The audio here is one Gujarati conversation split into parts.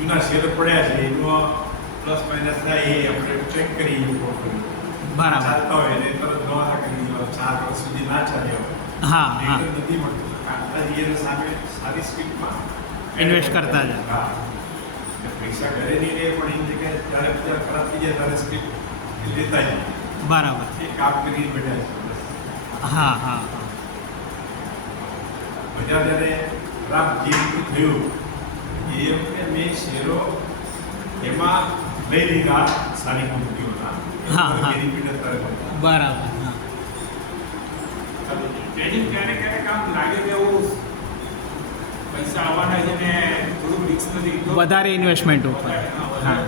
જૂના શેર પડ્યા છે એમાં પ્લસ માઇનસ થાય એ આપણે ચેક કરીએ પ્રોફિટ બરાબર. ચાલતા હોય ને તરત નવા કરી દીધો 4 વર્ષ સુધી ના ચાલ્યો હા હા નથી મળતું કાંતાજી એની સામે સારી સ્પીડમાં ઇન્વેસ્ટ કરતા જ. હા પૈસા ઘરે નહીં રહે પણ એની જગ્યાએ જ્યારે બજાર ખરાબ થઈ જાય ત્યારે સ્પીડ લેતા જાય બરાબર. એ કામ કરી બેઠા છે હા હા બજાર જ્યારે ખરાબ જે રીતનું થયું એ વખતે મેં શેરો એમાં લઈ લીધા સારી કંપનીઓના હા, હા. બેનિફિટ અત્યારે મળતા. બરાબર. હા ટ્રેડિંગ ક્યારેક આમ લાગે કે એવું પૈસા આવવાના છે ને થોડું રિસ્ક નથી વધારે ઇન્વેસ્ટમેન્ટ ઉપર. હા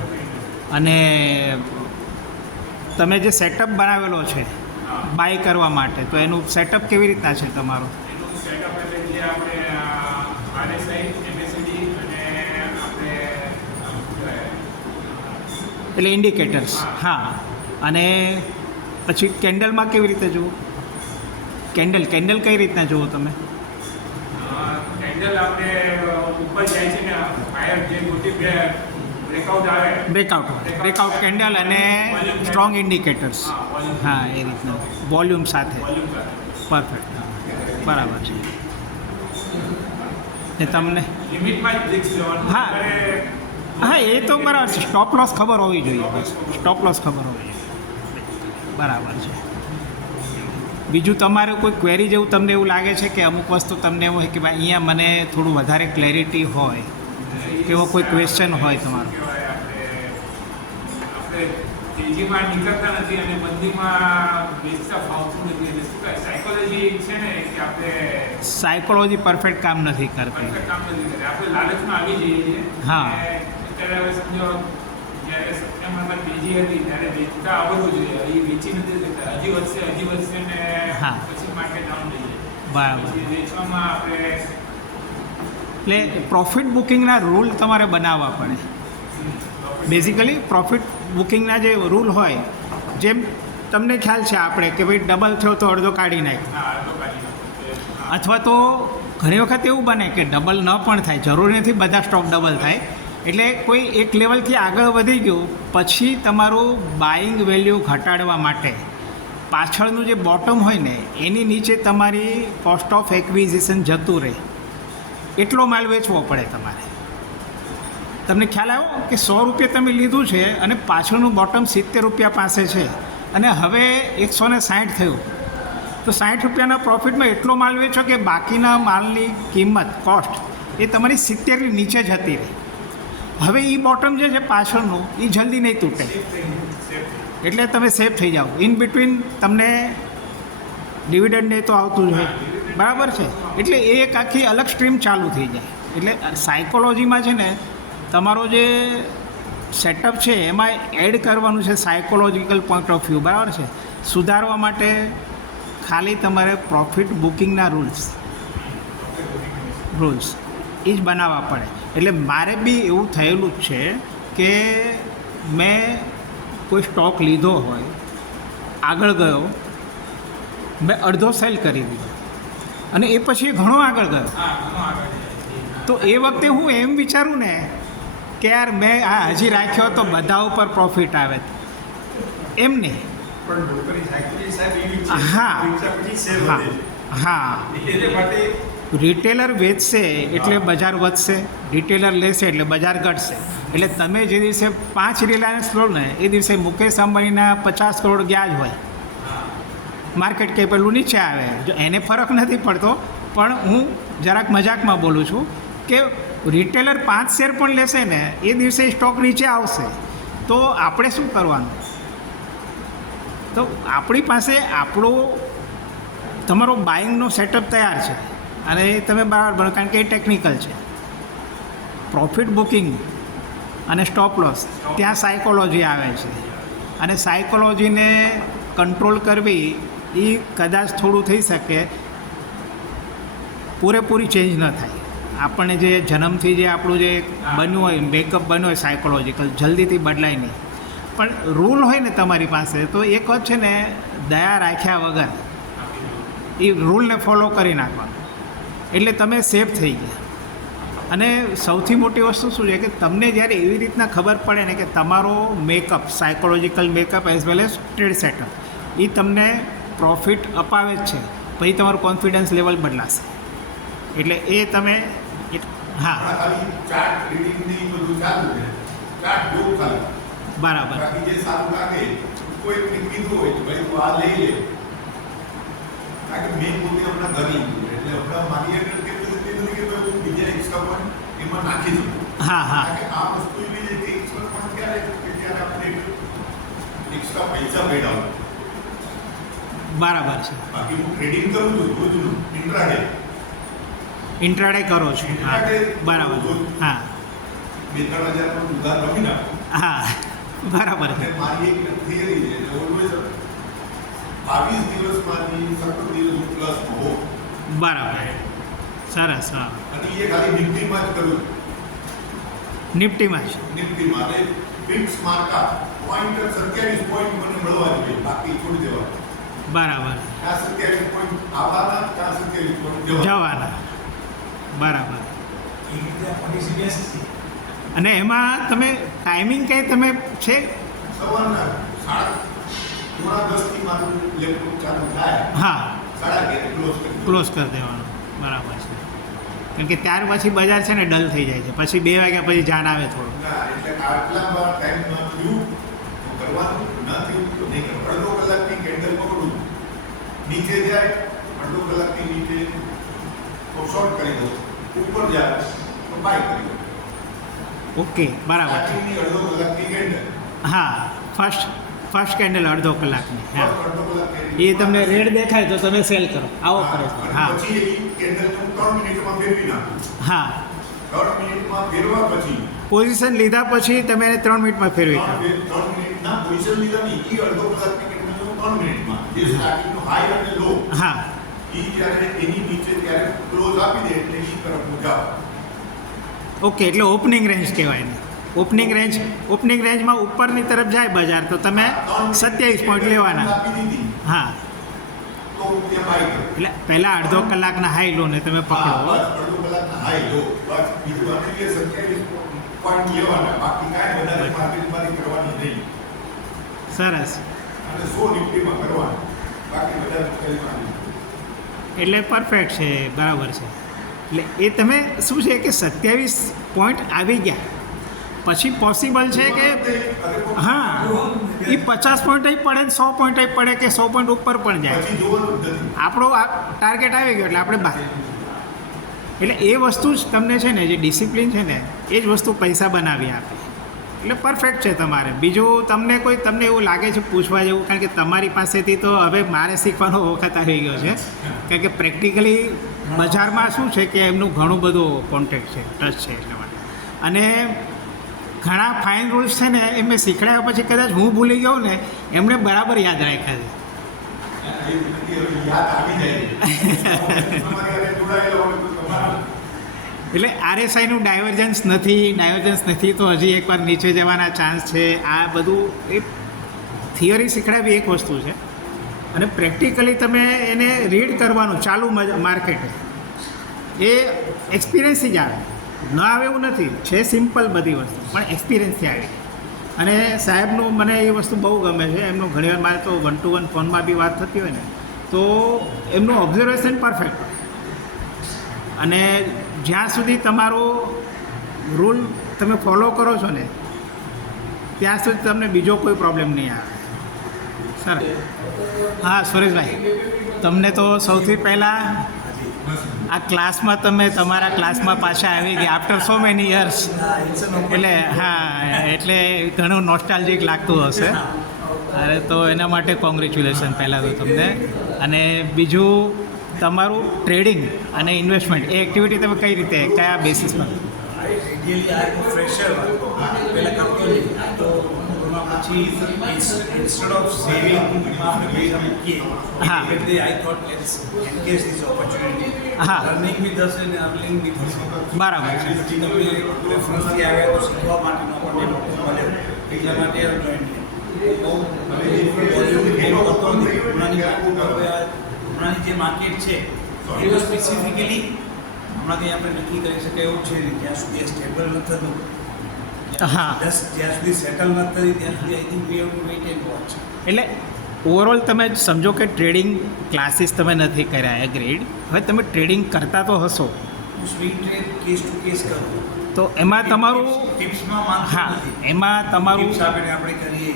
અને તમે જે સેટઅપ બનાવેલો છે બાય કરવા માટે તો એનું સેટઅપ કેવી રીતના છે તમારું? એનું સેટઅપ એટલે જે આપણે RSI, MACD અને આપણે એટલે ઇન્ડિકેટર્સ. હા અને પછી કેન્ડલમાં કેવી રીતે જુઓ? કેન્ડલ કઈ રીતના જુઓ તમે? કેન્ડલ આપણે ઉપર જાય છે ને ફાયર જે મોટી બ્રેકઆઉટ આવે બ્રેકઆઉટ કેન્ડલ અને સ્ટ્રોંગ ઇન્ડિકેટર્સ. હા એ રીતના વોલ્યુમ સાથે. વોલ્યુમ સાથે પરફેક્ટ. બરાબર છે. ને તમને લિમિટમાં જ રિસ્ક લેવાનું હા. ત્યારે હા એ તો બરાબર છે. સ્ટોપ લોસ ખબર હોવી જોઈએ. બસ સ્ટોપ લોસ ખબર હોવી જોઈએ. બરાબર છે. બીજું તમારું કોઈ ક્વેરી જેવું તમને એવું લાગે છે કે અમુક વસ્તુ તમને એવું હોય કે ભાઈ અહીંયા મને થોડું વધારે ક્લેરિટી હોય કે એવો કોઈ ક્વેશ્ચન હોય તમારો? કહેવાય આપણે તેજીમાં નીકળતા નથી અને મંદીમાં બેસતા ફાવતું નથી એટલે શું કહે સાયકોલોજી છે ને કે આપણે સાયકોલોજી પરફેક્ટ કામ નથી કરતી. પરફેક્ટ કામ નથી કરતી આપણે લાલચમાં આવી જઈએ છીએ હા. અને અત્યારે હવે સમજો જ્યારે સપ્ટેમ્બરમાં તેજી હતી ત્યારે વેચતા આવડવું જોઈએ એ વેચી નથી શકતા હજી વધશે ને હા. પછી માર્કેટ ડાઉન થઈ જાય બરાબર. પછી વેચવામાં આપણે એટલે પ્રોફિટ બુકિંગના રૂલ તમારે બનાવવા પડે. બેઝિકલી પ્રોફિટ બુકિંગના જે રૂલ હોય જેમ તમને ખ્યાલ છે આપણે કે ભાઈ ડબલ થયો તો અડધો કાઢી નાખ, અડધો કાઢી નાખો. અથવા તો ઘણી વખત એવું બને કે ડબલ ન પણ થાય. જરૂરી નથી બધા સ્ટોક ડબલ થાય. એટલે કોઈ એક લેવલથી આગળ વધી ગયું પછી તમારું બાઇંગ વેલ્યુ ઘટાડવા માટે પાછળનું જે બોટમ હોય ને એની નીચે તમારી કોસ્ટ ઓફ એક્વિઝિશન જતું રહે એટલો માલ વેચવો પડે તમારે. તમને ખ્યાલ આવ્યો કે 100 રૂપિયા તમે લીધું છે અને પાછળનું બોટમ 70 રૂપિયા પાસે છે અને હવે 160 થયું તો 60 રૂપિયાના પ્રોફિટમાં એટલો માલ વેચો કે બાકીના માલની કિંમત કોસ્ટ એ તમારી 70ની નીચે જતી રહે. હવે એ બોટમ જે છે પાછળનું એ જલ્દી નહીં તૂટે એટલે તમે સેફ થઈ જાઓ. ઇન બિટવીન તમને ડિવિડન્ડ ને તો આવતું જ હોય. બરાબર છે. એટલે એ એક આખી અલગ સ્ટ્રીમ ચાલુ થઈ જાય. એટલે સાયકોલોજીમાં છે ને તમારો જે સેટઅપ છે એમાં એડ કરવાનું છે સાયકોલોજીકલ પોઈન્ટ ઓફ વ્યૂ. બરાબર છે. સુધારવા માટે ખાલી તમારે પ્રોફિટ બુકિંગના રૂલ્સ એ જ બનાવવા પડે. એટલે મારે બી એવું થયેલું જ છે કે મેં કોઈ સ્ટોક લીધો હોય, આગળ ગયો, મેં અડધો સેલ કરી દીધો અને એ પછી એ ઘણો આગળ ગયો. તો એ વખતે હું એમ વિચારું ને કે યાર મેં આ હજી રાખ્યો તો બધા ઉપર પ્રોફિટ આવે એમ નહીં. પણ લોકોની સાયકોલોજી સાહેબ એવી છે હા. વેચ્યા પછી શેર હા વધે હા છે એટલે માટે રિટેલર વેચશે એટલે બજાર વધશે, રિટેલર લેશે એટલે બજાર ઘટશે. એટલે તમે જે દિવસે 5 રિલાયન્સ લો ને એ દિવસે મુકેશ અંબાણીના 50 કરોડ ગયા જ હોય. માર્કેટ કે પેલું નીચે આવે જો એને ફરક નથી પડતો. પણ હું જરાક મજાકમાં બોલું છું કે રિટેલર 5 શેર પણ લેશે ને એ દિવસે સ્ટોક નીચે આવશે તો આપણે શું કરવાનું? તો આપણી પાસે તમારો બાઇંગનો સેટઅપ તૈયાર છે અને એ તમે બરાબર બનો કારણ કે એ ટેકનિકલ છે. પ્રોફિટ બુકિંગ અને સ્ટોપ લોસ ત્યાં સાયકોલોજી આવે છે અને સાયકોલોજીને કંટ્રોલ કરવી એ કદાચ થોડું થઈ શકે, પૂરેપૂરી ચેન્જ ન થાય. આપણને જે જન્મથી જે આપણું જે બન્યું હોય મેકઅપ બન્યું હોય સાયકોલોજીકલ જલ્દીથી બદલાય નહીં. પણ રૂલ હોય ને તમારી પાસે તો એક જ છે ને દયા રાખ્યા વગર એ રૂલને ફોલો કરી નાખવાનો એટલે તમે સેફ થઈ ગયા. અને સૌથી મોટી વસ્તુ શું છે કે તમને જ્યારે એવી રીતના ખબર પડે ને કે તમારો makeup, psychological makeup as well as trade setup એ તમને પ્રોફિટ અપાવે જ છે, પછી તમારું કોન્ફિડન્સ લેવલ બદલાશે. એટલે એ તમે હા ખાલી ચાર્ટ રીડિંગની બધું ચાલુ છે, ચાર્ટ જોવું ખાલી. બરાબર. બાકી જે સારું લાગે કોઈ કીધું હોય તો ભાઈ તું આ લઈ લે. કારણ કે મેં પોતે હમણાં ઘર લીધું એટલે હમણાં મારી આગળ કેપેસિટી નથી કે ભાઈ હું બીજા એક્સ્ટ્રા પોઈન્ટ એમાં નાખી દઉં. હા હા કારણ કે આ વસ્તુ એવી છે કે એક્સ્ટ્રા પોઈન્ટ ક્યારે કે જ્યારે આપણે એક્સ્ટ્રા પૈસા મેળવવા. બરાબર છે. બાકી હું ટ્રેડિંગ કરું છું રોજનું ઇન્ટ્રાડે કરો છો. હા બરાબર. હા 2-3 હજારનો ઉધાર રમી નાખું. હા બરાબર છે. અને મારી એક થિયરી છે કે ઓલવેઝ 22 દિવસમાંથી 17 દિવસ પ્લસ હો. બરાબર. સરસ. હા અને એ ખાલી નિફ્ટીમાં જ કરું. નિફ્ટીમાં જ. નિફ્ટીમાં એ ફિક્સ માર્કા પોઈન્ટ 27 પોઈન્ટ મને મળવા જોઈએ, બાકી છોડી દેવા. બરાબર. આ 27 પોઈન્ટ આવવાના, આ 27 પોઈન્ટ જવાના. બરાબર. એ રીતે પોલિસી અને એમાં તમે ટાઈમિંગ કંઈ તમે છે? સવારના 9:30 થી મારું લેપટોપ ચાલુ થાય. હા 11:30 ક્લોઝ કરી દેવાનું. બરાબર છે. કેમ કે ત્યાર પછી બજાર છે ને ડલ થઈ જાય છે, પછી 2 વાગ્યા પછી જાન આવે થોડું. ના, એટલે આટલા ટાઈમમાં થયું તો કરવાનું, ન થયું તો નહીં કરવાનું. અડધો કલાકની કેન્ડલ પકડું, નીચે જાય અડધો કલાકની નીચે તો શોર્ટ કરી દો, ઉપર જાય તો બાય કરી દો. ઓકે બરાબર છે. સ્ટાર્ટિંગની અડધો કલાકની કેન્ડલ, હા ફર્સ્ટ કેન્ડલ અડધો કલાકની. હા અડધો કલાક એ તમને રેડ દેખાય તો તમે સેલ કરો, આવો કરો છો. અને હા પછી એ કેન્ડલ હું 3 મિનિટમાં ફેરવી નાખું. હા 3 મિનિટમાં ફેરવા પછી પોઝિશન લીધા પછી તમે એને 3 મિનિટમાં ફેરવી કરો. 3 મિનિટના પોઝિશન લીધા નહીં, એ અડધો કલાકની કેન્ડલ હું 3 મિનિટમાં જે સ્ટાર્ટિંગનો હાઈ અને લો હા એ જ્યારે એની નીચે ત્યારે ક્લોઝ આપી દે એટલે એ તરફ હું જાઉં. ઓકે. એટલે ઓપનિંગ રેન્જ કહેવાય ને. ઓપનિંગ રેન્જમાં ઉપરની તરફ જાય બજાર તો તમે 27 પોઈન્ટ લેવાના. આપી દીધી હા તો હું ત્યાં બાય કરું. એટલે પહેલાં અડધો કલાકના હાઈ લો ને તમે હા, પકડો. બસ અડધો કલાકના હાઈ લો, બસ બીજું અને એ 27 પોઈન્ટ લેવાના, બાકી કાંઈ વધારે માર્કેટમાંથી કરવાની નહીં. સરસ. અને 100 નિફ્ટીમાં કરવાનું, બાકી વધારે કરવાની. એટલે પરફેક્ટ છે. બરાબર છે. એટલે એ તમે શું છે કે 27 પોઈન્ટ આવી ગયા પછી પોસિબલ છે કે હા એ 50 પોઈન્ટ પડે ને 100 પોઈન્ટ પડે કે 100 પોઈન્ટ ઉપર પણ જાય. પછી જોવાનું જ નથી. આપણો આ ટાર્ગેટ આવી ગયો એટલે આપણે બહાર. એટલે એ વસ્તુ જ તમને છે ને જે ડિસિપ્લિન છે ને એ જ વસ્તુ પૈસા બનાવી આપે. એટલે પરફેક્ટ છે તમારે. બીજું તમને એવું લાગે છે પૂછવા જેવું, કારણ કે તમારી પાસેથી તો હવે મારે શીખવાનો વખત આવી ગયો છે, કારણ કે પ્રેક્ટિકલી બજારમાં શું છે કે એમનું ઘણું બધું કોન્ટેક્ટ છે, ટચ છે એટલા માટે. અને ઘણા ફાઇન રૂલ્સ છે ને એ મેં શીખડાયા પછી કદાચ હું ભૂલી ગયો ને એમણે બરાબર યાદ રાખ્યા છે. એ બધી હવે યાદ આવી જાય. તમારી હારે જોડાયેલા હોય તો તમારા એટલે આરએસઆઈનું ડાયવર્જન્સ નથી તો હજી એકવાર નીચે જવાના ચાન્સ છે. આ બધું એ થિયરી શીખડાવી એક વસ્તુ છે, અને પ્રેક્ટિકલી તમે એને રીડ કરવાનું ચાલુ માર્કેટે એ એક્સપિરિયન્સથી જ આવે. ન આવે એવું નથી, છે સિમ્પલ બધી વસ્તુ પણ એક્સપિરિયન્સથી આવી. અને સાહેબનું મને એ વસ્તુ બહુ ગમે છે એમનું. ઘણીવાર મારે તો 1-to-1 ફોનમાં બી વાત થતી હોય ને તો એમનું ઓબ્ઝર્વેશન પરફેક્ટ. અને જ્યાં સુધી તમારો રૂલ તમે ફોલો કરો છો ને ત્યાં સુધી તમને બીજો કોઈ પ્રોબ્લેમ નહીં આવે. સર હા સુરેશભાઈ, તમને તો સૌથી પહેલાં આ ક્લાસમાં તમારા ક્લાસમાં પાછા આવી ગયા આફ્ટર સો મેની યર્સ. એટલે હા એટલે ઘણું નોસ્ટાલ્જિક લાગતું હશે. અરે તો એના માટે કોંગ્રેચ્યુલેશન પહેલાં તો તમને. અને બીજું તમારું ટ્રેડિંગ અને ઇન્વેસ્ટમેન્ટ એ એક્ટિવિટી તમે કઈ રીતે કયા બેસિસ પર? આઈડિયલી આ ફ્રેશર પહેલાં કરતો નહીં તો પછી ઇન્સ્ટેડ ઓફ સેવિંગ આપણે પૈસા મૂકીએ હા. એટલે I thought let's engage this opportunity. હા. લર્નિંગ બી થશે ને અર્નિંગ બી થશે. બરાબર છે. પછી તમે રેફરન્સથી આવ્યા તો શીખવા માટેનો આપણને મોકો મળ્યો એટલા માટે જોઈન થયા. હમણાંની જે માર્કેટ છે એ તો સ્પેસિફિકલી હમણાં કંઈ આપણે નક્કી કરી શકાય એવું છે નહીં જ્યાં સુધી સ્ટેબલ નથી થતું હા. જ્યાં સુધી સેટલ નથી થતી ત્યાં સુધી I think we have to weight and watch. એટલે ઓવરઓલ તમે સમજો કે ટ્રેડિંગ ક્લાસીસ તમે નથી કર્યા એગ્રીડ, હવે તમે ટ્રેડિંગ કરતા તો હશો, હું swing trade case two case કરું. તો એમાં તમારું ટિપ્સમાં માનતો હા નથી. એમાં તમારું ટિપ્સ આપીને આપણે કરીએ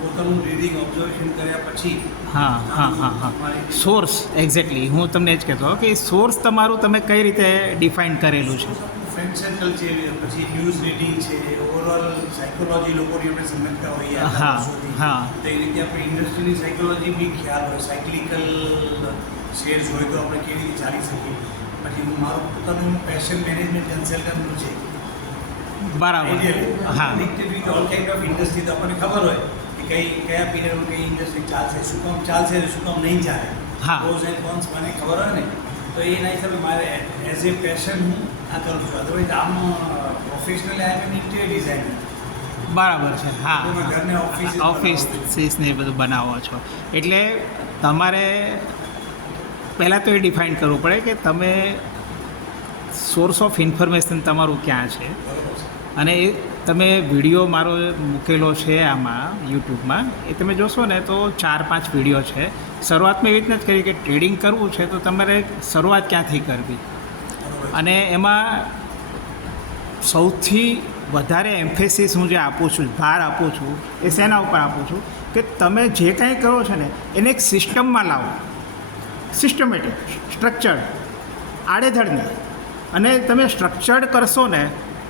પોતાનું રીડિંગ ઓબ્ઝર્વેશન કર્યા પછી હા સોર્સ એક્ઝેક્ટલી હું તમને જ કહેતો કે સોર્સ તમારું તમે કઈ રીતે ડિફાઇન કરેલું છે. ફ્રેન્ડ સર્કલ છે, પછી ન્યૂઝ રીડિંગ છે, ઓવરઓલ સાયકોલોજી લોકોની આપણે સમજતા હોઈએ આ હા, વર્ષોથી. હા. તો એ રીતે આપણે ઇન્ડસ્ટ્રીની સાયકોલોજી બી ખ્યાલ હોય, સાયકલિકલ શેર્સ હોય તો આપણે કેવી રીતે ચાલી શકીએ. પછી હું મારું પોતાનું પેશન મેનેજમેન્ટ કન્સલ્ટન્ટનું છે. બરાબર હા connected with all kind of industry, તો આપણને ખબર હોય કે કયા પીરિયડમાં કઈ ઇન્ડસ્ટ્રી ચાલશે, શું કામ ચાલશે અને શું કામ નહીં ચાલે. હા. પ્રોઝ એન્ડ કોન્સ મને ખબર હોય ને તો એના હિસાબે મારે એઝ એ પેશન હું આ કરું છું. અદરવાઇઝ આમ પ્રોફેશનલી આઈ એમ એન ઇન્ટિરિયર ડિઝાઇનર. બરાબર છે હા એમાં ઘરને ઓફિસ ને એ બધું બનાવો છો એટલે તમારે પહેલાં તો એ ડિફાઇન કરવું પડે કે તમે સોર્સ ઓફ ઇન્ફોર્મેશન તમારું ક્યાં છે. અને એ તમે વિડીયો મારો મૂકેલો છે આમાં યુટ્યુબમાં, એ તમે જોશો ને તો 4-5 વિડીયો છે. શરૂઆતમાં એવી રીતના જ કરી કે ટ્રેડિંગ કરવું છે તો તમારે શરૂઆત ક્યાંથી કરવી, અને એમાં સૌથી વધારે એમ્ફેસિસ હું જે આપું છું, ભાર આપું છું, એ શેના ઉપર આપું છું કે તમે જે કાંઈ કરો છો ને એને એક સિસ્ટમમાં લાવો, સિસ્ટમેટિક, સ્ટ્રક્ચર્ડ, આડેધડ નહીં. અને તમે સ્ટ્રક્ચર્ડ કરશો ને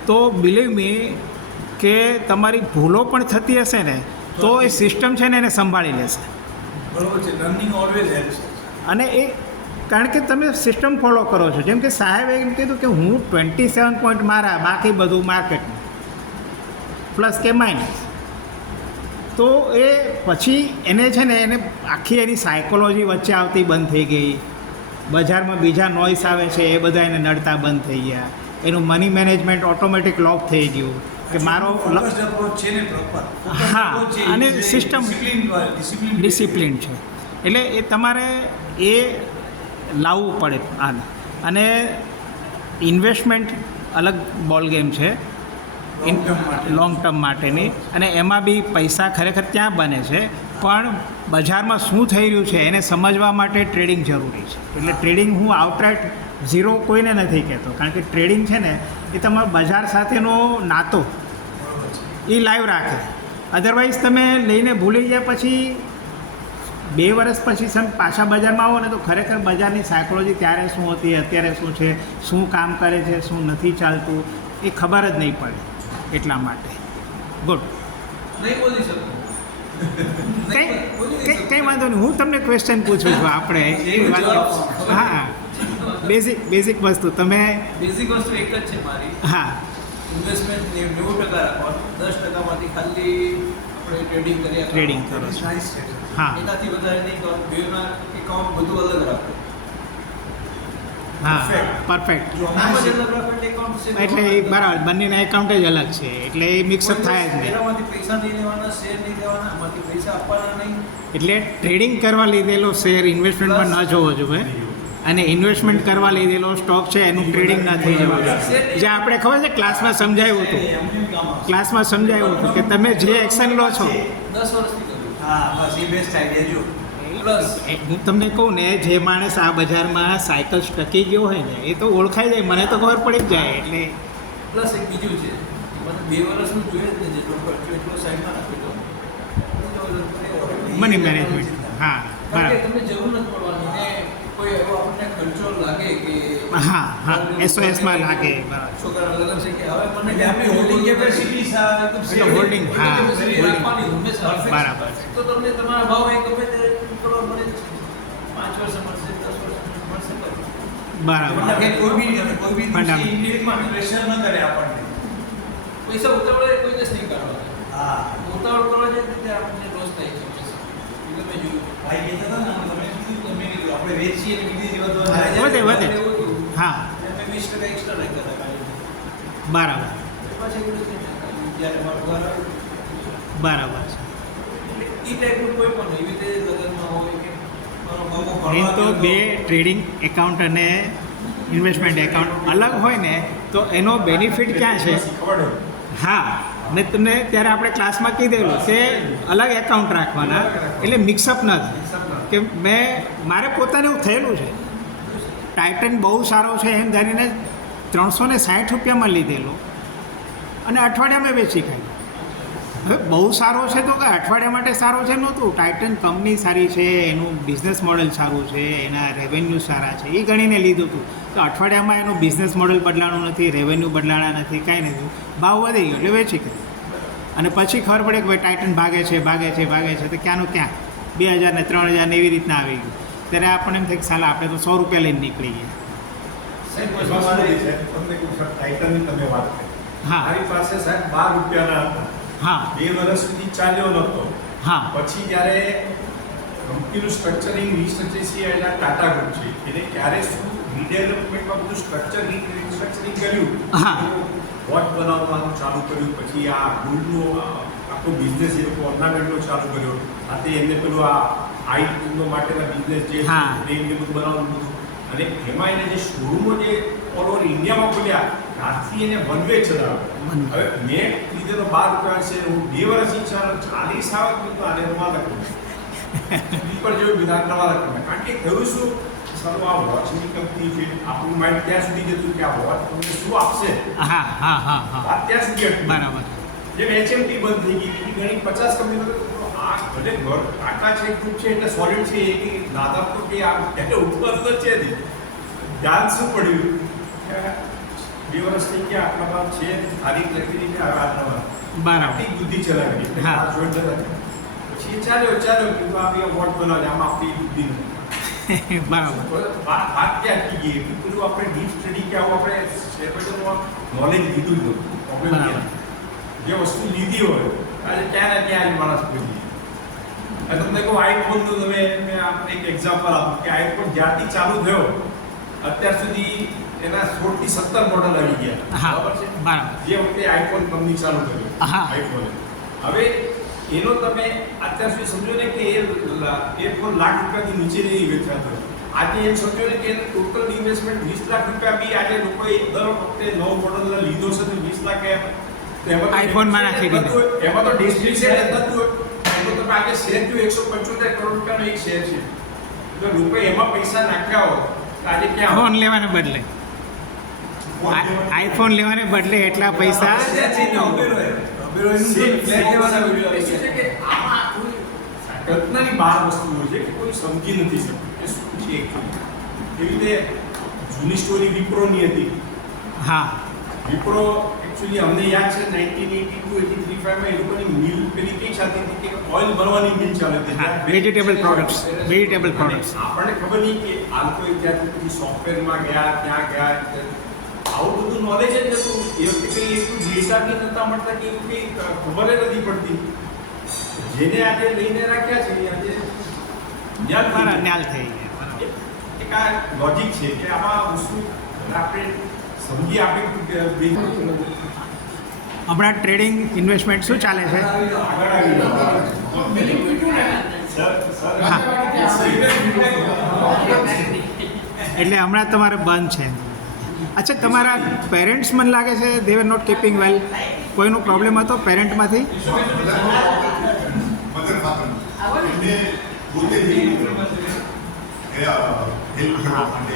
તો બિલીવ મી કે તમારી ભૂલો પણ થતી હશે ને તો એ સિસ્ટમ છે ને એને સંભાળી લેશે. બરોબર છે. Learning always helps. અને એ કારણ કે તમે સિસ્ટમ ફોલો કરો છો. જેમ કે સાહેબે એમ કીધું કે હું 27 પોઈન્ટ મારા, બાકી બધું માર્કેટમાં પ્લસ કે માઇનસ. તો એ પછી એને છે ને એને આખી એની સાયકોલોજી વચ્ચે આવતી બંધ થઈ ગઈ. બજારમાં બીજા નોઇસ આવે છે એ બધા એને નડતા બંધ થઈ ગયા. એનું મની મેનેજમેન્ટ ઓટોમેટિક લોક થઈ ગયું કે મારો ફોકસ્ડ અપ્રોચ છે ને પ્રોપર. હા, અને સિસ્ટમ ડિસિપ્લિન છે. એટલે એ તમારે એ લાવવું પડે આને. અને ઇન્વેસ્ટમેન્ટ અલગ બોલ ગેમ છે લોંગ ટર્મ માટેની, અને એમાં બી પૈસા ખરેખર ત્યાં બને છે, પણ બજારમાં શું થઈ રહ્યું છે એને સમજવા માટે ટ્રેડિંગ જરૂરી છે. એટલે ટ્રેડિંગ હું આઉટરાઇટ ઝીરો કોઈને નથી કહેતો, કારણ કે ટ્રેડિંગ છે ને એ તમારા બજાર સાથેનો નાતો એ લાઈવ રાખે. અધરવાઇઝ તમે લઈને ભૂલી ગયા પછી 2 વર્ષ પછી પાછા બજારમાં આવો ને તો ખરેખર બજારની સાયકોલોજી ત્યારે શું હતી, અત્યારે શું છે, શું કામ કરે છે, શું નથી ચાલતું, એ ખબર જ નહીં પડે. એટલા માટે ગુડ. નહીં બોલી શકું. કંઈ વાંધો નહીં, હું તમને ક્વેશ્ચન પૂછું છું. આપણે હા બેઝિક વસ્તુ તમે બેઝિક વસ્તુ એક જ છે મારી. હા ઇન્વેસ્ટમેન્ટ 90% રાખવાનું, 10%માંથી ખાલી આપણે ટ્રેડિંગ કર્યા ટ્રેડિંગ કરો છો. હા એનાથી વધારે નહીં કરવાનું. બેના એકાઉન્ટ બધું અલગ રાખો. હા પરફેક્ટ. આમાં જ અલગ રાખો એટલે એકાઉન્ટ છે. એટલે એ બરાબર, બંનેના એકાઉન્ટ જ અલગ છે, એટલે એ મિક્સઅપ થાય જ નહીં. એનામાંથી પૈસા નહીં લેવાના, શેર નહીં લેવાના, આમાંથી પૈસા આપવાના નહીં. એટલે ટ્રેડિંગ કરવા લીધેલો શેર ઇન્વેસ્ટમેન્ટમાં ન જોવો જોઈએ, અને ઇન્વેસ્ટમેન્ટ કરવા લીધેલો સ્ટોક છે એનું ટ્રેડિંગ ન થઈ જવું જોઈએ. જે આપણે ખબર છે ક્લાસમાં સમજાવ્યું હતું, કે તમે જે એક્શન લો છો 10 વર્ષથી કર્યું. હા બસ એ બેસ્ટ આઈડિયા. જો પ્લસ હું તમને કહું ને, જે માણસ આ બજારમાં સાયકલ ટકી ગયો હોય ને એ તો ઓળખાઈ જાય, મને તો ખબર પડી જ જાય. એટલે પ્લસ એક બીજું છે, મને 2 વર્ષનું જોઈએ જ ને, જેટલો ખર્ચો એટલો સાઈડમાં નાખી દો. Money management. હા કારણ કે બરાબર. તમને જરૂર નથી પડવાની ને કોઈ એવો આપણને ખર્ચો લાગે કે હા SOSમાં લાગે. બરાબર. છોકરા લગ્ન છે કે હવે મને એટલે આપણી હોલ્ડિંગ કેપેસિટી એટલે holding, હા, holding. રાખવાની હંમેશા. બરાબર. તો તમને તમારા ભાવ એ ગમે તે કરો મળે જ છે. 5 વર્ષે મળશે, 10 વર્ષે મળશે. બરાબર. કોઈ બી Fundamental. ઇન્ડિવિડ્યુઅલમાં પ્રેશર ન કરે આપણને. પૈસા ઉતાવળે કોઈ જ નહીં કાઢવાના. હા ઉતાવળ કરવા જાય એટલે આપણને લોસ થાય છે. એ તમે જોયું. ભાઈ કહેતા હતા ને, તમે કીધું આપણે વેચીએ ને બીજી વધે. હા. હા મેં 20% એક્સ્ટ્રા રાખ્યા હતા કાલે. બરાબર પાછા એવું જ નહીં. જ્યારે મારો ઘર આવ્યો બરાબર છે. એ ટાઈપનું કોઈ પણ એવી રીતે લગ્નમાં હોય કે મારો મામો મેન તો ભણવા બે ગયો ટ્રેડિંગ એકાઉન્ટ અને ઇન્વેસ્ટમેન્ટ એકાઉન્ટ અલગ હોય ને તો એનો બેનિફિટ ક્યાં છે? હા, મેં તમને ત્યારે આપણે ક્લાસમાં કીધેલું કે અલગ એકાઉન્ટ રાખવાના એટલે મિક્સઅપ ન થાય. કે મારે પોતાને એવું થયેલું છે, ટાઇટન બહુ સારો છે એમ ધારીને 360 રૂપિયામાં લીધેલો અને અઠવાડિયામાં વેચી ખાઈ. હવે બહુ સારો છે તો કે અઠવાડિયા માટે સારો છે નહોતું. ટાઇટન કંપની સારી છે, એનું બિઝનેસ મોડલ સારું છે, એના રેવન્યુ સારા છે, એ ગણીને લીધું હતું. તો અઠવાડિયામાં એનું બિઝનેસ મોડલ બદલાણું નથી, રેવન્યુ બદલાણા નથી, કાંઈ નથી, ભાવ વધી ગયો એટલે વેચી ખાઈ. અને પછી ખબર પડે કે ભાઈ ટાઇટન ભાગે છે તો ક્યાંનું ક્યાં 2000 ને 3000 ને એવી રીતના આવી ગયું. ત્યારે આપણને એમ થાય કે સાલા આપણે તો 100 રૂપિયા લઈને નીકળી ગયા. ટાઇટનની તમે વાત કરી. હા. મારી પાસે સાહેબ 12 રૂપિયાના હતા. હા 2 વર્ષ સુધી ચાલ્યો નહોતો. હા પછી જ્યારે કંપનીનું સ્ટ્રક્ચરિંગ રીસ્ટ્રક્ચરિંગ એના ટાટા ગ્રુપ છે એને ક્યારે શું રીડેવલપમેન્ટમાં બધું સ્ટ્રક્ચરિંગ કર્યું. હા. વોચ બનાવવાનું ચાલુ કર્યું. પછી આ ગુડનો આખો બિઝનેસ એ લોકો ઓર્નામેન્ટનો ચાલુ કર્યો. આથી એમને પેલું આ આઈનો માટેના બિઝનેસ જે હા. એમને બધું બનાવવાનું બધું. અને એમાં એને જે શોરૂમો જે ઓલ ઓવર ઇન્ડિયામાં ખોલ્યા ત્યારથી એને વન વે ચલાવ્યો. હવે મેં લીધેલો 12 રૂપિયા છે, હું 2 વર્ષથી 40 આવે તો આને રમવા લખું પર જેવું વિધાન નવા લખું. કારણ કે થયું શું, સારું આ વોચની કંપની છે, આપણું માઇન્ડ ત્યાં સુધી જતું કે આ વોચ તમને શું આપશે, હા હા હા હા વાત ત્યાં સુધી હતી. બરાબર. જેમ એચએમટી બંધ થઈ ગઈ, બીજી ઘણી 50 કંપનીઓ આ ભલે ઘર ટાટા છે, ગ્રુપ છે એટલે સોલિડ છે, એ કે દાદા તો કે આ એટલે ઉપલબ્ધ જ છે જ. ધ્યાન શું પડ્યું, 2 વર્ષ થઈ ગયા, આટલા બાદ છે તારીખ લખી કે હવે આટલા બરાબર. આટલી બુદ્ધિ ચલાવી એટલે હા. આ જોઈ જતા. પછી એ ચાલ્યો કે આ બે વોટ બનાવે, આમાં આપણી બુદ્ધિ નથી. બરાબર. વાત ક્યાં કી ગઈ, પેલું આપણે ડીપ સ્ટડી કે આવું આપણે શેરબજારમાં નોલેજ લીધું જ નહોતું. પ્રોબ્લેમ બરાબર. જે વસ્તુ લીધી હોય આજે ક્યાં ને ક્યાં માણસ ખોલી. તમને કહું આઈફોનનું તમે મેં આપણે એક એક્ઝામ્પલ આપું કે આઈફોન જ્યારથી ચાલુ થયો અત્યાર સુધી એના 16 થી 17 મોડલ આવી ગયા. હા બરાબર છે. બરાબર. જે વખતે આઈફોન કંપની ચાલુ કરી હા. આઈફોન, હવે એનો તમે અત્યાર સુધી સમજો ને કે એ ફોન લાખ રૂપિયાથી નીચે નહીં વેચાતો. આજે એમ સમજો ને કે ટોટલ ઇન્વેસ્ટમેન્ટ 20 લાખ રૂપિયા બી આજે લોકોએ દર વખતે નવો મોડલ લીધો છે તો 20 લાખ આઈફોનમાં નાખી દીધું. એમાં તો ડિસ્ટ્રીબ્યુશન થતું હોય. એમાં તો આજે શેર થયું 175 કરોડ રૂપિયાનો એક શેર છે. તો લોકોએ એમાં પૈસા નાખ્યા હોય તો આજે ક્યાં ફોન લેવાને બદલે આઈફોન લેવાને બદલે એટલા પૈસા કલ્પનાની બહાર વસ્તુઓ છે કે કોઈ સમજી નથી શકતું કે શું છે actually. એવી રીતે જૂની સ્ટોરી વિપ્રોની હતી. હા વિપ્રો એકચ્યુઅલી અમને યાદ છે 1982-85 માં એ લોકોની મિલ પેલી કઈ ચાલતી હતી કે ઓઇલ બનવાની મિલ ચાલે હતી. હા, vegetable products. આપણને ખબર નહીં કે આ લોકો ત્યાંથી પછી સોફ્ટવેરમાં ગયા, ત્યાં ગયા. આવું બધું નોલેજ જ નતું. એ વખતે કંઈ એટલું ડેટા બી નતા મળતા કે એવું કંઈ ખબર જ નથી પડતી. જેને આજે લઈને રાખ્યા છે એ આજે ન્યાલ થઈ ગયા. એક આ લોજિક છે કે આમાં વસ્તુ આપણે સમજી આપણે હમણાં ટ્રેડિંગ ઇન્વેસ્ટમેન્ટ શું ચાલે છે? આગળ આવી હા. એટલે હમણાં તમારે બંધ છે. અચ્છા, તમારા પેરેન્ટ્સ મને લાગે છે દે વર નોટ કીપિંગ વેલ. કોઈનો પ્રોબ્લેમ હતો પેરેન્ટમાંથી? મધર ફાધર એમને પોતે જ હેલ્પ કરવા માટે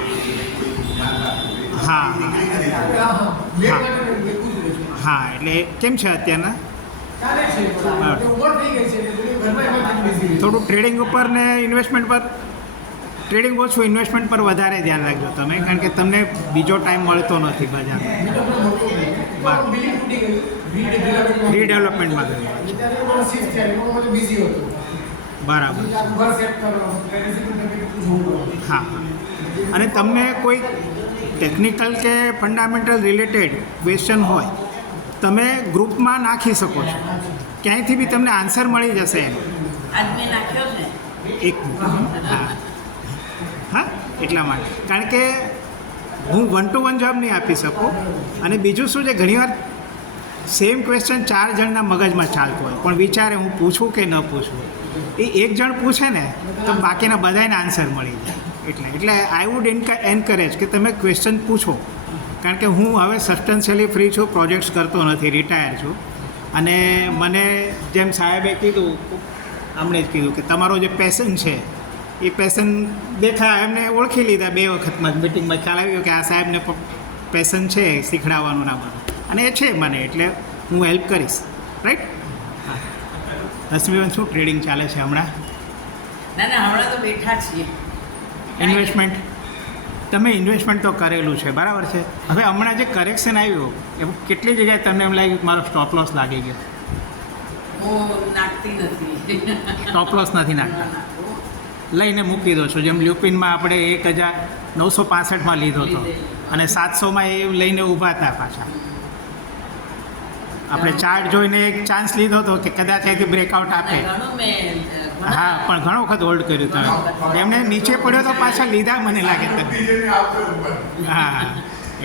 કોઈ જ્ઞાન રાખવું. હા. નીકળી નથી. હા, એટલે કેમ છે અત્યારના? થોડું ટ્રેડિંગ ઉપર ને ઇન્વેસ્ટમેન્ટ પર, ટ્રેડિંગ ઓછું, ઇન્વેસ્ટમેન્ટ પર વધારે ધ્યાન રાખજો તમે, કારણ કે તમને બીજો ટાઈમ મળતો નથી બજારમાં. રીડેવલપમેન્ટમાં બરાબર. હા. અને તમને કોઈ ટેકનિકલ કે ફંડામેન્ટલ રિલેટેડ ક્વેશ્ચન હોય તમે ગ્રુપમાં નાખી શકો છો, ક્યાંયથી બી તમને આન્સર મળી જશે એમ. એક હા હા એટલા માટે, કારણ કે હું 1 to 1 જવાબ નહીં આપી શકું. અને બીજું શું છે, ઘણીવાર સેમ ક્વેશ્ચન 4 જણના મગજમાં ચાલતો હોય પણ વિચારે હું પૂછું કે ન પૂછું. એ એક જણ પૂછે ને તો બાકીના બધાને આન્સર મળી જાય. એટલે આઈ વુડ એન્કરેજ કે તમે ક્વેશ્ચન પૂછો, કારણ કે હું હવે સબસ્ટન્શિયલી ફ્રી છું, પ્રોજેક્ટ્સ કરતો નથી, રિટાયર છું. અને મને જેમ સાહેબે કીધું, હમણે જ કીધું કે તમારો જે પેશન છે એ પેશન દેખાય, એમને ઓળખી લીધા 2 વખતમાં જ મિટિંગમાં ખ્યાલ આવ્યો કે આ સાહેબને પેશન છે શીખડાવવાનું ના બધું, અને એ છે મને, એટલે હું હેલ્પ કરીશ. રાઈટ? હા. રશ્મિબેન, શું ટ્રેડિંગ ચાલે છે હમણાં? ના હમણાં તો બેઠા છીએ. ઇન્વેસ્ટમેન્ટ તમે ઇન્વેસ્ટમેન્ટ તો કરેલું છે, બરાબર છે. હવે હમણાં જે કરેક્શન આવ્યું એવું કેટલી જગ્યાએ તમને એમ લાગ્યું કે મારો સ્ટોપ લોસ લાગી ગયો? હું નાખતી નથી. સ્ટોપ લોસ નથી નાખતા, લઈને મૂકી દો છો. જેમ લ્યુપિનમાં આપણે 1965માં લીધો હતો અને 700માં એ લઈને ઊભા હતા પાછા. આપણે ચાર્ટ જોઈને એક ચાન્સ લીધો હતો કે કદાચ અહીંથી બ્રેકઆઉટ આપે. ઘણું મેં હા, પણ ઘણો વખત હોલ્ડ કર્યું તમે. એમને નીચે પડ્યો તો પાછા લીધા મને લાગે તમે. બીજેને આપે ઉપર. હા,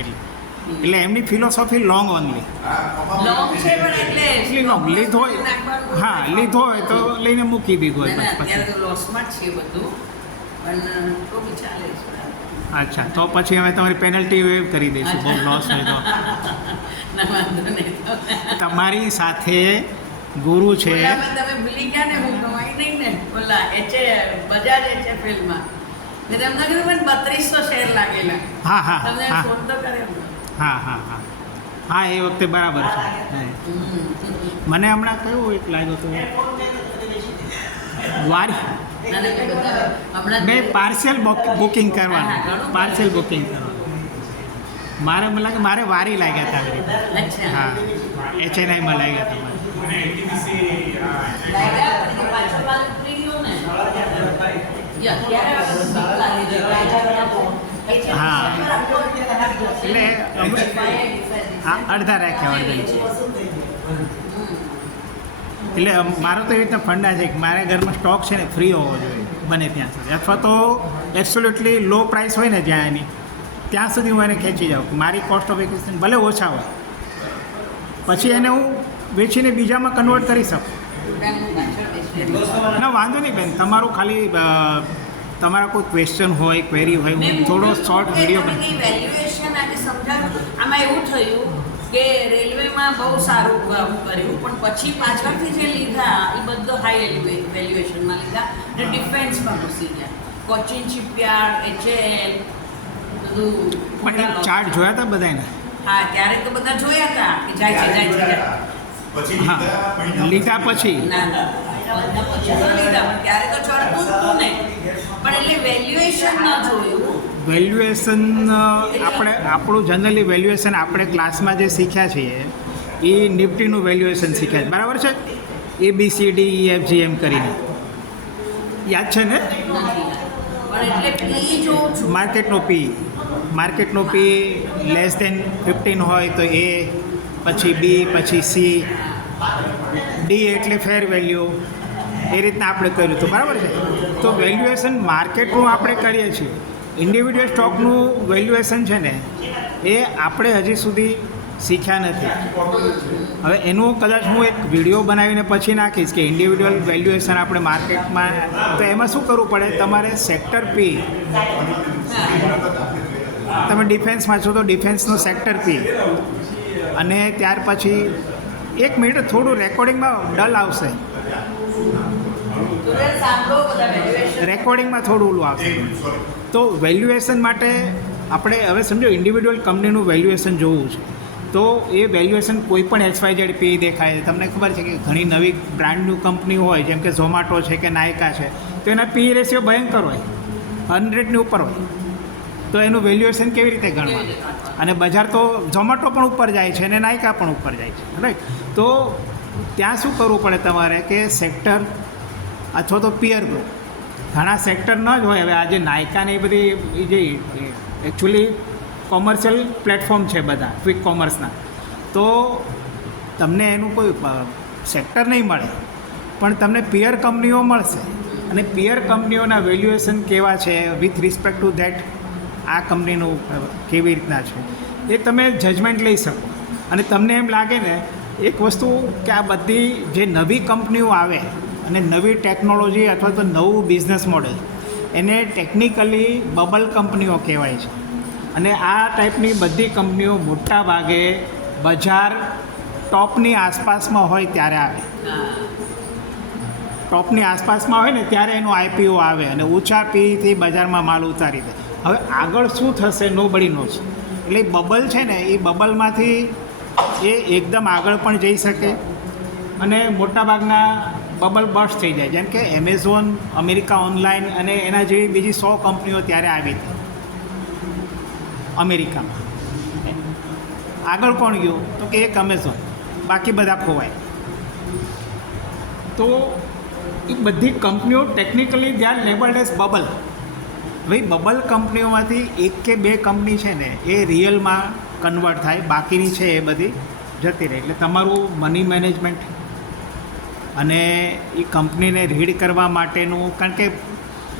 એટલે એમની ફિલોસોફી લોંગ ઓનલી. લોંગ છે પણ એટલે લોંગ લીધો હોય, હા લીધો હોય તો લઈને મૂકી દીધો હોય અત્યારે પછી. તો લોસમાં જ છે બધું, પણ તો બી ચાલે છે. અચ્છા, તો પછી અમે તમારી પેનલ્ટી વેવ કરી દઈશું બહુ લોસ હોય તો. ના વાંધો નહીં. તમારી સાથે ગુરુ છે. ઓલામાં તમે ભૂલી ગયા ને, હું કમાઈ નહીં ને ઓલા બજાજ HFL-માં મેં તમને કીધું મને 3200 શેર લાગેલા. હા હા તમને હા ફોન તો કર્યો. હા હા હા હા, એ વખતે બરાબર છે. મને હમણાં કયું એક લાગ્યો હતો વારી, અને મેં બધા હમણાં મેં પાર્સલ બુકિંગ કરવાનું, હા, ઘણું પાર્સલ બુકિંગ કરવાનું. મને લાગે મારે વારી લાગ્યા હતા આવી રીતે. અચ્છા. હા, HNI-માં લાગ્યા હતા મારે. અને એટીપીસી લાગ્યા પણ પાછળ વાળું ઉતરી ગયું ને. અત્યારે આ બધું બીક લાગી ગઈ. હા. એટલે હા, અડધા રાખ્યા, અડધા. એટલે મારો તો એવી રીતના ફંડા છે કે મારા ઘરમાં સ્ટોક છે ને ફ્રી હોવો જોઈએ બને ત્યાં સુધી, અથવા તો એબ્સોલ્યુટલી લો પ્રાઇસ હોય ને જ્યાં એની, ત્યાં સુધી હું એને ખેંચી જાઉં. મારી કોસ્ટ ઓફ એક્વિઝિશન ભલે ઓછા હોય, પછી એને હું વેચીને બીજામાં કન્વર્ટ કરી શકું. ના વાંધો નહીં બેન, તમારું ખાલી તમારા કોઈ ક્વેશ્ચન હોય, ક્વેરી હોય, હું થોડો શોર્ટ વિડીયો વેલ્યુએશન આજે સમજાવ્યું. આમાં એવું થયું કે રેલવેમાં બહુ સારું કર્યું, પણ પછી પાછળથી જે લીધા એ બધો હાઈ વેલ્યુએશનમાં લીધા અને ડિફેન્સમાં ઘૂસી ગયા. કોચિન શિપયાર્ડ, HAL બધું. પણ ચાર્ટ જોયા હતા બધાને? હા, ત્યારે તો બધા જોયા હતા કે જાય છે પછી હા, લીધા પછી ના બધા પછી તો લીધા, પણ ત્યારે તો ચડતું જ હતું ને. પણ એટલે વેલ્યુએશન ન જોયું. વેલ્યુએશન આપણું જનરલી વેલ્યુએશન આપણે ક્લાસમાં જે શીખ્યા છીએ એ નિફ્ટીનું વેલ્યુએશન શીખ્યા છે, બરાબર છે? ABCD EFG એમ કરીને યાદ છે ને? પણ એટલે P જોઉં છું. માર્કેટનો પી લેસ દેન 15 હોય તો A, પછી B, પછી C, D એટલે ફેર વેલ્યુ. એ રીતના આપણે કર્યું હતું, બરાબર છે? તો વેલ્યુએશન માર્કેટનું આપણે કરીએ છીએ. ઇન્ડિવિડ્યુઅલ સ્ટોકનું વેલ્યુએશન છે ને એ આપણે હજી સુધી શીખ્યા નથી. હવે એનું કદાચ હું એક વિડીયો બનાવીને પછી નાખીશ કે ઇન્ડિવિડ્યુઅલ વેલ્યુએશન આપણે માર્કેટમાં, તો એમાં શું કરવું પડે? તમારે સેક્ટર P, તમે ડિફેન્સમાં છો તો ડિફેન્સનો સેક્ટર P, અને ત્યાર પછી 1 મિનિટ થોડું રેકોર્ડિંગમાં ડલ આવશે, રેકોર્ડિંગમાં થોડું ઓલું આવશે. તો વેલ્યુએશન માટે આપણે હવે સમજો ઇન્ડિવિડ્યુઅલ કંપનીનું વેલ્યુએશન જોવું છે, તો એ વેલ્યુએશન કોઈ પણ XYZ P દેખાય. તમને ખબર છે કે ઘણી નવી બ્રાન્ડનું કંપની હોય, જેમ કે ઝોમાટો છે કે નાયકા છે, તો એના P રેશિયો ભયંકર હોય, 100ની ઉપર હોય. તો એનું વેલ્યુએશન કેવી રીતે ગણવાનું? અને બજાર તો ઝોમાટો પણ ઉપર જાય છે અને નાયકા પણ ઉપર જાય છે, રાઈટ? તો ત્યાં શું કરવું પડે તમારે કે સેક્ટર અથવા તો પિયર ગ્રુપ. ઘણા સેક્ટર ન જ હોય. હવે આજે નાયકાને એ બધી એ જે એકચ્યુઅલી કોમર્શિયલ પ્લેટફોર્મ છે બધા ક્વિક કોમર્સના, તો તમને એનું કોઈ સેક્ટર નહીં મળે, પણ તમને પિયર કંપનીઓ મળશે. અને પિયર કંપનીઓના વેલ્યુએશન કેવા છે વિથ રિસ્પેક્ટ ટુ ધેટ આ કંપનીનું કેવી રીતના છે એ તમે જજમેન્ટ લઈ શકો. અને તમને એમ લાગે ને એક વસ્તુ કે આ બધી જે નવી કંપનીઓ આવે અને નવી ટેકનોલોજી અથવા તો નવું બિઝનેસ મોડેલ, એને ટેકનિકલી બબલ કંપનીઓ કહેવાય છે. અને આ ટાઈપની બધી કંપનીઓ મોટા ભાગે બજાર ટોપની આસપાસમાં હોય ત્યારે આવે. ટોપની આસપાસમાં હોય ને ત્યારે એનું આઈપીઓ આવે અને ઊંચા પીથી બજારમાં માલ ઉતારી દે. હવે આગળ શું થશે નો બડી નોઝ. એટલે બબલ છે ને એ બબલમાંથી એ એકદમ આગળ પણ જઈ શકે અને મોટાભાગના બબલ બર્સ્ટ થઈ જાય. જેમ કે એમેઝોન, અમેરિકા ઓનલાઈન અને એના જેવી બીજી 100 કંપનીઓ ત્યારે આવી હતી અમેરિકામાં. આગળ કોણ ગયું તો કે એક અમેઝોન, બાકી બધા ખોવાય. તો એ બધી કંપનીઓ technically they are labelled as bubble. ભાઈ બબલ કંપનીઓમાંથી એક કે બે કંપની છે ને એ રિયલમાં કન્વર્ટ થાય, બાકીની છે એ બધી જતી રહે. એટલે તમારું મની મેનેજમેન્ટ અને એ કંપનીને રીડ કરવા માટેનું, કારણ કે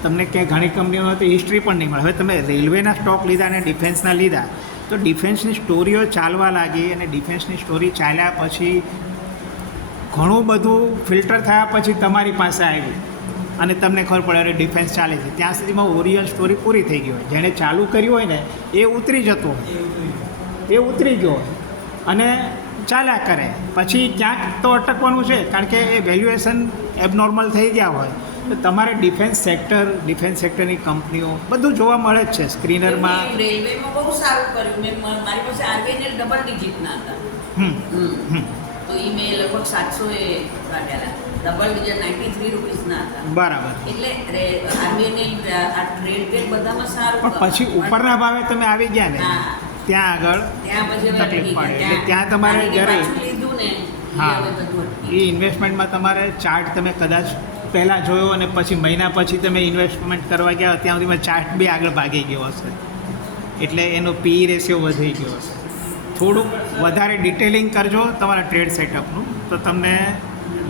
તમને ક્યાંય ઘણી કંપનીઓમાં તો હિસ્ટ્રી પણ નહીં મળે. હવે તમે રેલવેના સ્ટોક લીધા અને ડિફેન્સના લીધા તો ડિફેન્સની સ્ટોરીઓ ચાલવા લાગી અને ડિફેન્સની સ્ટોરી ચાલ્યા પછી ઘણું બધું ફિલ્ટર થયા પછી તમારી પાસે આવી અને તમને ખબર પડે અરે ડિફેન્સ ચાલે છે. ત્યાં સુધીમાં ઓરિજિનલ સ્ટોરી પૂરી થઈ ગઈ હોય. જેણે ચાલુ કર્યું હોય ને એ ઉતરી જતો હોય, એ ઉતરી ગયો હોય અને ચાલ્યા કરે. પછી ક્યાંક તો અટકવાનું છે, કારણ કે એ વેલ્યુએશન એબનોર્મલ થઈ ગયા હોય. તો તમારે ડિફેન્સ સેક્ટરની કંપનીઓ બધું જોવા મળે જ છે સ્ક્રીનરમાં. રેલવેમાં બહુ સારું કર્યું. મારી પાસે આરબીઆઈ ડબલ ડિજિટના હતા. તો એ મેં લગભગ 700 એ કાઢ્યા. ડબલ ડિજિટ 93 રૂપીસના હતા. બરાબર. એટલે આરબીઆઈને આ ટ્રેડ ગેટ બધામાં સારું. પણ પછી ઉપરના ભાવે તમે આવી ગયા ને ત્યાં આગળ ત્યાં પછી તકલીફ પડે. એટલે ત્યાં તમારે જ્યારે લીધું ને હા એ ઇન્વેસ્ટમેન્ટમાં તમારે ચાર્ટ તમે કદાચ પહેલાં જોયો અને પછી મહિના પછી તમે ઇન્વેસ્ટમેન્ટ કરવા ગયા ત્યાં સુધીમાં ચાર્ટ બી આગળ ભાગી ગયો હશે. એટલે એનો પી રેશિયો વધી ગયો હશે. થોડુંક વધારે ડિટેલિંગ કરજો તમારા ટ્રેડ સેટઅપનું તો તમને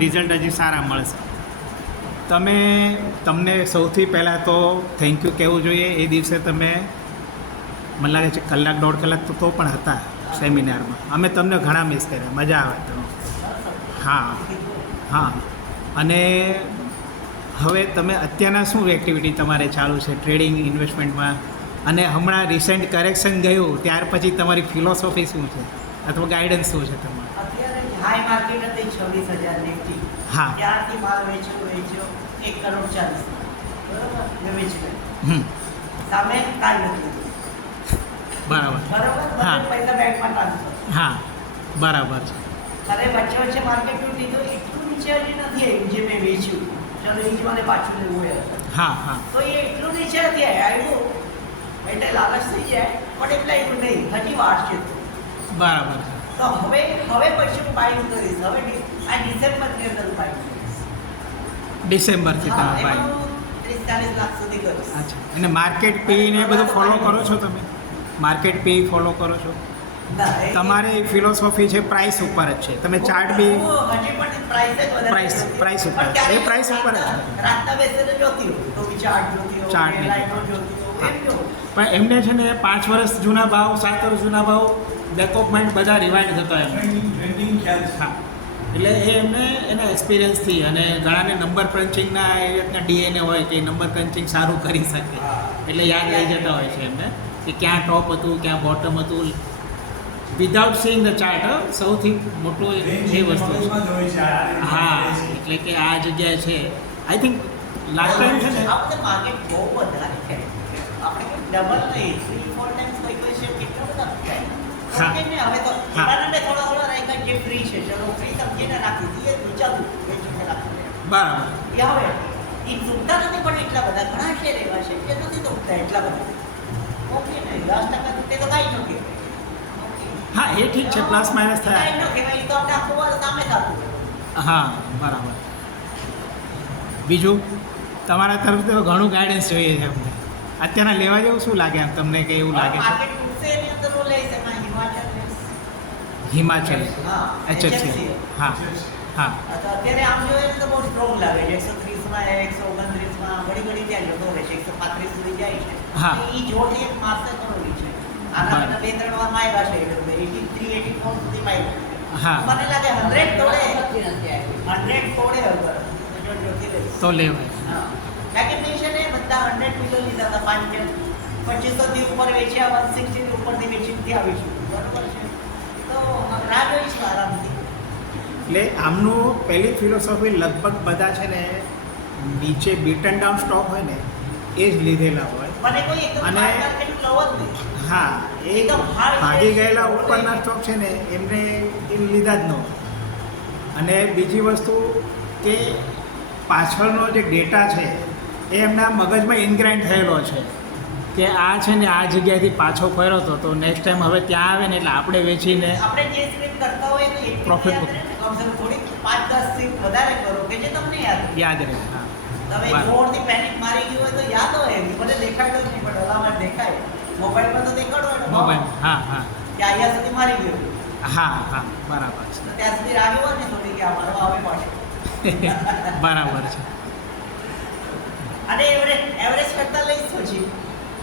રિઝલ્ટ હજી સારા મળશે. તમને સૌથી પહેલાં તો થેન્ક યુ કહેવું જોઈએ. એ દિવસે તમે મને લાગે છે 1-1.5 કલાક તો પણ હતા સેમિનારમાં. અમે તમને ઘણા મિસ કર્યા, મજા આવે તમે. હા અને હવે તમે અત્યારના શું એક્ટિવિટી તમારે ચાલુ છે ટ્રેડિંગ ઇન્વેસ્ટમેન્ટમાં? અને હમણાં રિસેન્ટ કરેક્શન ગયું ત્યાર પછી તમારી ફિલોસોફી શું છે અથવા ગાઈડન્સ શું છે તમારું? અત્યારે હાઈ માર્કેટ હતી 26,000 નિફ્ટી. હા. ત્યારથી માલ વેચ્યો 1,40,00,000 બરોબર મેં વેચી ગયો. સામે કાંઈ નથી લીધું. બરાબર. હા. બધે પૈસા બેંકમાં ટ્રાન્સફર. હા બરાબર છે. અરે વચ્ચે માર્કેટ તૂટી તો એટલું નીચે હજી નથી આવ્યું જે મેં વેચ્યું. ચલો એ જ મને પાછું લેવું હોય. હા તો એ એટલું નીચે નથી આવ્યું. એટલે લાલચ થઈ જાય પણ એટલે એવું નહીં, હજી વાર છે. બરાબર છે. તો હવે પછી હું બાઇંગ કરીશ. હવે આ ડિસેમ્બરની અંદર હું બાઇંગ કરીશ. ડિસેમ્બરથી તમે એમાં બાય. હું 30-40 લાખ સુધી કરીશ. અચ્છા. અને માર્કેટ પી ને બધું ફોલો કરો છો તમે? માર્કેટ પી ફોલો કરો છો? ના, એ- તમારી ફિલોસોફી છે પ્રાઇસ ઉપર જ છે. તમે ચાર્ટ બી હું હજી પણ પ્રાઇસ જ વધારે પ્રાઇસ- જોતી. પ્રાઇસ ઉપર. પણ ક્યારેક એ પ્રાઇસ ઉપર જ. રાતના બેસીને જોતી હોઉં. તો બી ચાર્ટ જોતી હોઉં, ચાર્ટ નહીં. લાઈનો જોતી હોઉં, એમ જોઉં. પણ એમને છે ને 5 વર્ષ જૂના ભાવ, 7 વર્ષ જૂના ભાવ બેક ઓફ માઇન્ડ બધા રિવાઇન્ડ થતા એમ. ટ્રેન્ડિંગ ખ્યાલ છે. હા એટલે એ એમને એના એક્સપિરિયન્સથી અને ઘણાને નંબર ક્રન્ચિંગના એ રીતના ડીએનએ હોય કે નંબર ક્રન્ચિંગ સારું કરી શકે એટલે યાદ રહી જતા હોય છે એમને કે ક્યાં ટોપ હતું ક્યાં બોટમ હતું વિધાઉટ સીઈંગ ધ ચાર્ટ. સૌથી મોટું એ વસ્તુ છે. હા એટલે કે આ જગ્યાએ છે આઈ થિંક લાસ્ટ ટાઈમ છે ને આ બધા માર્કેટ બહુ વધારે છે. આપણે ડબલ નહીં 3-4 ટાઈમ્સ કોઈ છે કેટલા બધા થાય. હા. ઓકે ને હવે તો હા. એના થોડા રાખ્યા જે ફ્રી છે ચલો ફ્રી સમજીને રાખી દઈએ વિચારું વેચીને રાખી બરાબર. એ હવે એ તૂટતા નથી પણ એટલા બધા ઘણા શેર એવા છે કે નથી તૂટતા એટલા બધા. ઓકે ને 10% તૂટે તો કાંઈ નથી. હા એ ઠીક છે પ્લસ માઇનસ કાંઈ થયા. ન કહેવાય એ તો આપણે આખું વર્ષ સામે થતું. હા બરાબર. બીજું તમારા તરફથી તો ઘણું ગાઈડન્સ જોઈએ છે અમને. અત્યારના લેવા જેવું શું લાગે આમ તમને કે એવું લાગે છે? માર્કેટ તૂટશે એની અંદર હું લઈ શકાય હિમાચલ હા HFCL. હા હા અત્યારે આમ જોઈએ ને તો બહુ સ્ટ્રોંગ લાગે છે 130માં 129માં ઘડી ત્યાં જતો રહે છે 135 સુધી જાય છે. હા. એ જોડ એક માસે કરોડી છે. આના બરાબર. પહેલા 2-3 વાર માયવા છે 83-84 સુધી માયવા. હા. મને લાગે 100 તોડે નથી આવ્યું. 100 તોડે અગર તો જોતી રહીશ. તો લેવાય. હા કારણ કે મેં છે ને બધા 100 કિલો લીધા હતા 5 કે 2500 થી ઉપર વેચ્યા 160 થી ઉપરથી વેચીને આવીશું બરોબર છે તો રાહ જોઈશું આરામથી. એટલે આમનું પહેલી ફિલોસોફી લગભગ બધા છે ને નીચે બીટન ડાઉન સ્ટોક હોય ને એ જ લીધેલા હોય. મને કોઈ એકદમ અને- hard market લવ જ નહીં. હા, એ એકદમ hard ભાગી છે. ગયેલા ઉપરના સ્ટોક છે ને એમને એ લીધા જ ન હોય. અને બીજી વસ્તુ કે પાછળનો જે ડેટા છે એ એમના મગજમાં ઇનગ્રાઇન્ડ થયેલો છે કે આ છે ને આ જગ્યાએથી પાછો ફર્યો હતો તો નેક્સ્ટ ટાઈમ હવે ત્યાં આવે ને એટલે આપણે વેચીને આપણે જે સ્ક્રીન કરતા હોય તો એટલી Profit યાદ રહે ને, કમસે કમ થોડી 5-10 સ્ક્રીન વધારે કરો કે જે તમને યાદ રહે. યાદ રહે. હા, તમે બરાબર. જોરથી પેનિક મારી ગયું હોય તો યાદ હોય મને દેખાડ્યો જ નહીં પણ હલામાં દેખાય મોબાઈલમાં તો દેખાડો ને મોબાઈલ. હા હા કે અહીંયા સુધી મારી ગયું હા હા બરાબર છે. તો ત્યાં સુધી રાહ જોવો ને થોડી કે આ મારો આવે પાછો. બરાબર છે. અને એવરેજ કરતા લઈશ પછી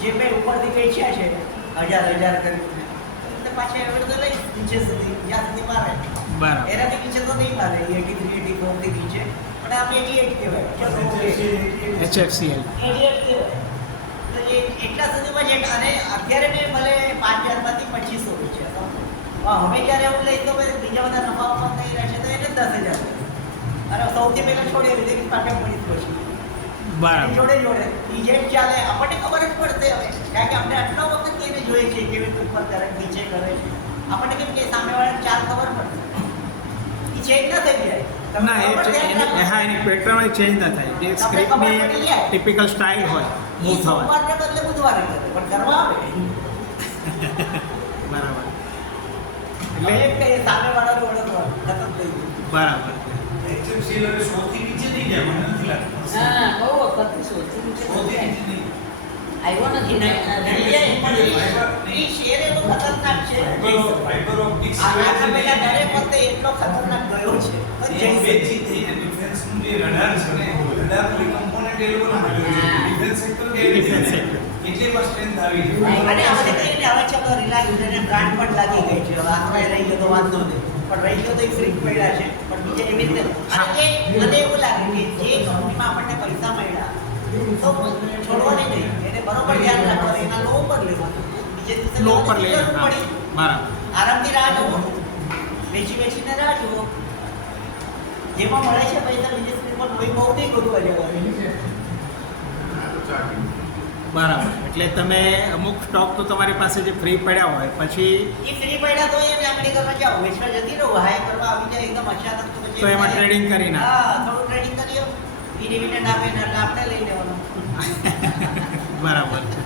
જે મેં ઉપરથી વેચ્યા છે 1000 કરીને એટલે પાછા એવરેજ તો લઈશ નીચે સુધી જ્યાં સુધી મારે બરાબર. એનાથી નીચે તો નહીં મારે 83 84 થી નીચે પણ આપણે 88 કહેવાય ચલો HFCL 88 કહેવાય તો એ એટલા સુધીમાં જે અને અત્યારે મેં ભલે 5000 માંથી 2500 વેચ્યા હતા હવે જ્યારે હું લઈશ તો પછી બીજા બધા નફામાં થઈ રહેશે તો એને 10000 અને સૌથી પહેલા છોડી દીધી કે પાછા પડી પછી બરાબર. જોડે જોડે ઈ જેમ ચાલે આપણને ખબર જ પડશે હવે કારણ કે આપણે આટલા વખત એને જોઈએ છે કેવી રીતે ઉપર કરે નીચે કરે છે આપણને કેમ કે સામેવાળાને ચાલ ખબર પડશે ઈ ચેન્જ ના થઈ જાય તમને ના ખબર છે એની હા એની પેટર્ન ચેન્જ ના થાય જે તમને ખબર પડી સ્ક્રિપ્ટની જાય. ટિપિકલ સ્ટાઇલ હોય ઈ મૂવ થવા. સોમવારને બદલે બુધવારે કરે પણ કરવા આવે બરાબર. એટલે એટલે એમ કે સામેવાળાને ઓળખવાનું ખતમ થઈ ગયું બરાબર. HFCL હવે 100 થી નીચે નહીં જાય મને નથી લાગતું. હા બહુ વખત શોધી 100 થી નીચે નહીં. આવ્યો નથી ને ઈ શેર એવો ખતરનાક છે ફાઈબર ઓપ્ટિક્સ આના પહેલા દરેક વખતે એટલો ખતરનાક ગયો છે પણ જઈ શકે. ડિફેન્સનું જે રડાર છે ને રડારનું કમ્પોનન્ટ એ લોકોને મળ્યું છે ડિફેન્સ સેક્ટર કે Defense sector. એટલે એમાં સ્ટ્રેન્થ આવી ગઈ અને હવે તો કહીને હવે ચલો રિલાયન્સ એને બ્રાન્ડ પણ લાગી ગઈ છે હવે આત્માએ રહી ગયો તો વાંધો નહીં પણ રહી ગયો તો એક ફ્રી પડ્યા છે પણ બીજે એવી રીતે મને એવું લાગે કે જે કંપનીમાં આપણને પૈસા મળ્યા તો છોડવાની નહીં એને બરોબર ધ્યાન રાખવાનું એના લો પર લેવાનું બીજે દિવસે લો પર લેવાની લઈને જરૂર હા પડી. બરાબર. આરામથી રાહ જુઓ વેચીને રાહ જુઓ જેમાં મળે છે પૈસા બીજે સ્ક્રીન પર કોઈ બહુ નહીં ગોતવા જવાનું આ તો ચાકી. બરાબર. એટલે તમે અમુક સ્ટોક તો તમારી પાસે જે ફ્રી પડ્યા હોય પછી એ ફ્રી પડ્યા તો એ આંકડી કરવા જાઓ વેચવા જતી રહો હાય કરવા આવી જાય એકદમ અચાનક તો પછી તો એમાં trading કરી નાખો. હા થોડું ટ્રેડિંગ કરીએ ઈ ડિવિડન્ડ આપે ને એટલે આપણે લઈ લેવાનું બરાબર છે.